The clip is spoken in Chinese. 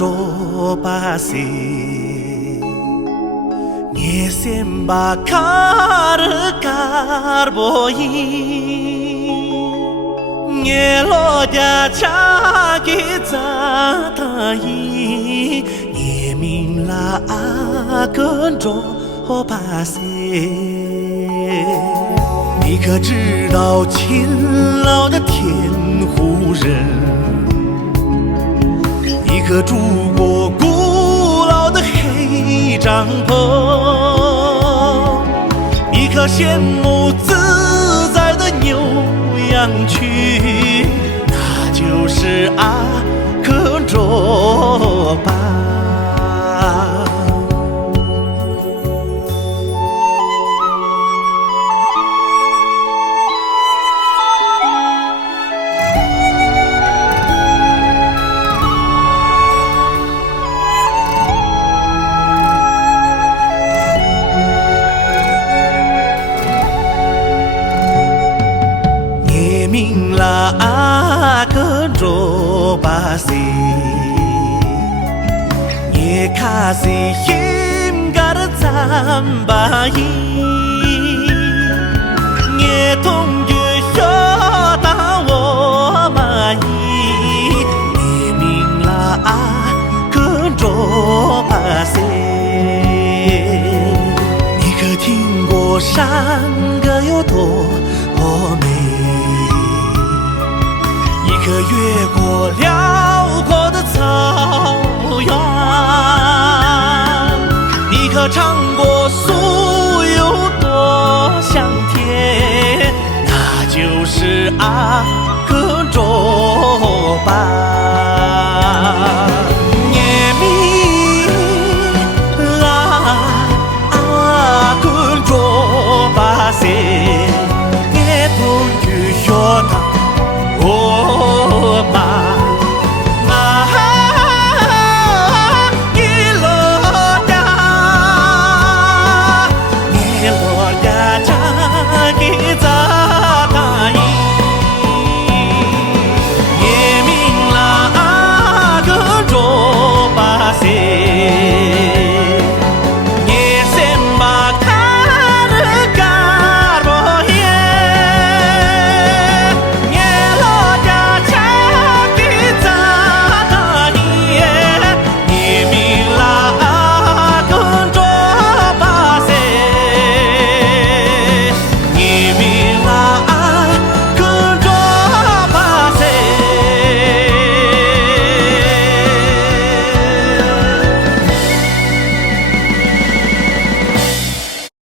着把塞，你先把卡尔卡波伊，你老家家给咋他伊，你明啦跟着把塞。你可知道勤劳的天湖人？你可住过古老的黑帐篷？你可羡慕自在的牛羊群？那就是阿克卓巴。明啦阿个罗巴西，你卡西因嘎的赞巴伊，你同学要打我马伊，你明啦阿个罗巴西，你可听过山歌有多美？可越过辽阔的草原，你可尝过酥有多香甜？那就是阿